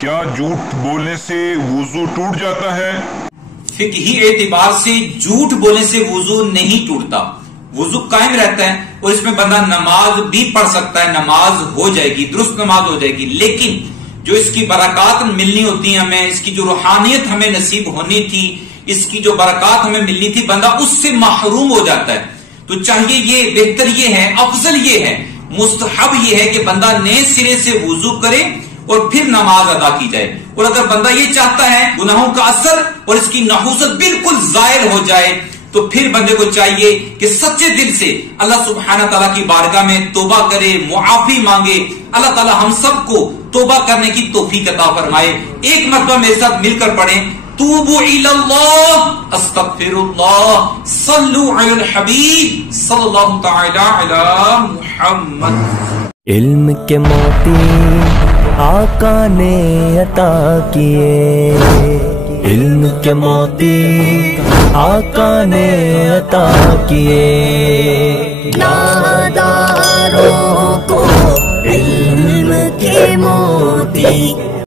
کیا جھوٹ بولنے سے وضو ٹوٹ جاتا ہے؟ فقہی اعتبار سے جھوٹ بولنے سے وضو نہیں ٹوٹتا، وضو قائم رہتا ہے اور اس میں بندہ نماز بھی پڑھ سکتا ہے، نماز ہو جائے گی، درست نماز ہو جائے گی، لیکن جو اس کی برکات ملنی ہوتی ہیں ہمیں، اس کی جو روحانیت ہمیں نصیب ہونی تھی، اس کی جو برکات ہمیں ملنی تھی، بندہ اس سے محروم ہو جاتا ہے۔ تو چاہیے یہ بہتر یہ ہے، افضل یہ ہے، مستحب یہ ہے کہ بندہ نئے سرے سے وضو کرے اور پھر نماز ادا کی جائے۔ اور اگر بندہ یہ چاہتا ہے گناہوں کا اثر اور اس کی نحوست بالکل ظاہر ہو جائے تو پھر بندے کو چاہیے کہ سچے دل سے اللہ سبحانہ تعالیٰ کی بارگاہ میں توبہ کرے، معافی مانگے۔ اللہ تعالیٰ ہم سب کو توبہ کرنے کی توفیق عطا فرمائے۔ ایک مرتبہ میرے ساتھ مل کر پڑھیں، توبوا الی اللہ استغفر اللہ صلو علی الحبیب صلی اللہ تعالی علی محمد۔ علم کے موتی آقا نے عطا کیے، علم کے موتی آقا نے عطا کیے، ناداروں کو علم کے موتی